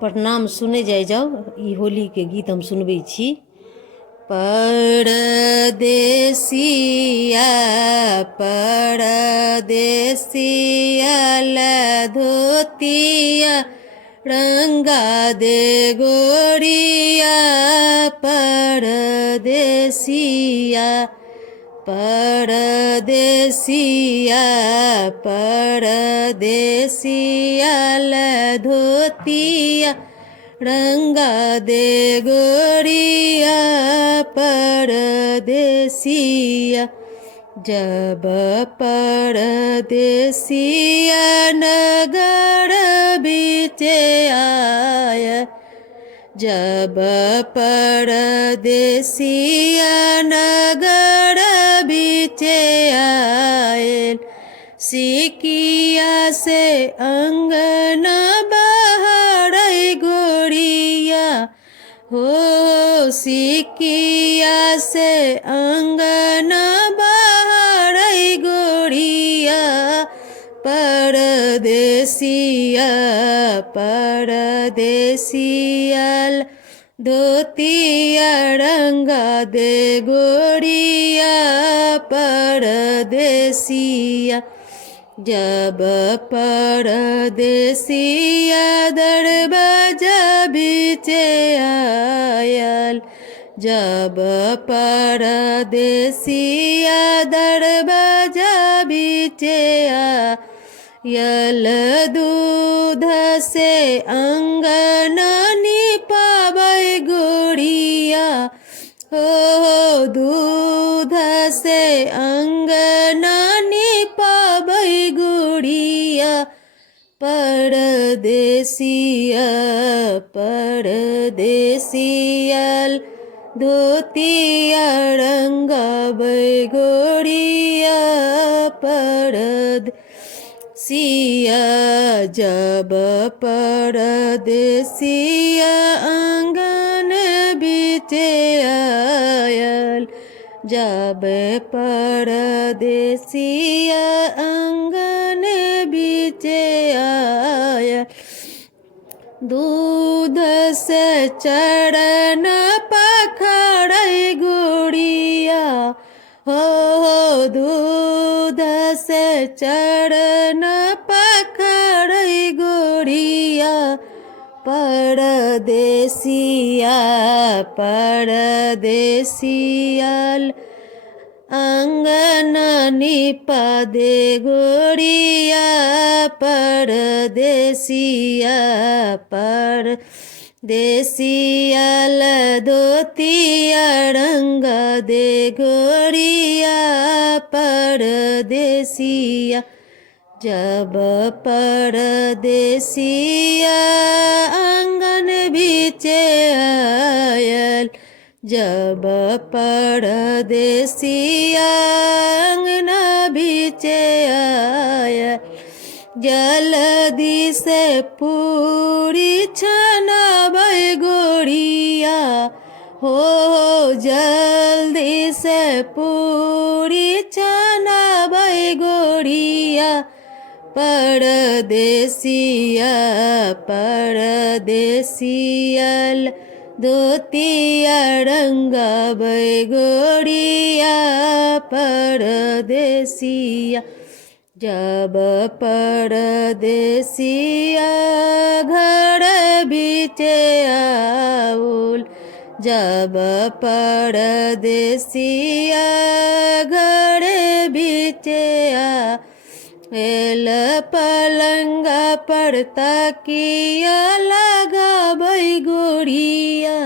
प्रणाम सुने जाओ। ई होली के गीत हम सुनबै छी। परदेसिया परदेसिया धोतिया रंगा दे गोरिया परदेसिया परदेसिया परदेसिया धोतिया रंगा दे गोरिया परदेसिया। जब परदेसिया नगर बीचे आया जब परदेसिया नगर बीचे आयल सिकिया से अंगना बाहर गोरिया हो सिकिया से अंगना बाहर गोरिया परदेसिया परदेसिया धोतिया रंगा दे गोरिया परदेसिया। जब परदेसिया दरवाजा बीचे आयल जब परदेसिया दरवाजा बीचे आयल दूध से अंगना निपाबै गोरिया हो दूध से अंगना निपाबै गोरिया परदेसिया परदेसिया धोतिया रंगाबै गोरिया परदेसिया। जब परदेसिया आंगन बीचे आयल जब परदेसिया आंगन बीचे आयल दूध से चरण पखड़ै गोरिया हो दूध से चरण पखड़ै गोरिया परदेसिया परदेसिया अंगना निपा दे गोरिया परदेसिया परदेसिया धोतिया रंगा दे गोरिया परदेसिया। जब परदेसिया आंगन बीचे आयल जब परदेसिया अंगना बीचे आयल जल्दी से पूरी छनाबै गोरिया हो जल्दी से पूरी छनाबै गोरिया परदेसिया परदेसिया धोतिया रंगाबै गोरिया परदेसिया। जब परदेसिया घर बीचे आउल जब परदेसिया घर बीचे आएल पलंगा पर तकिया लगाबै गोरिया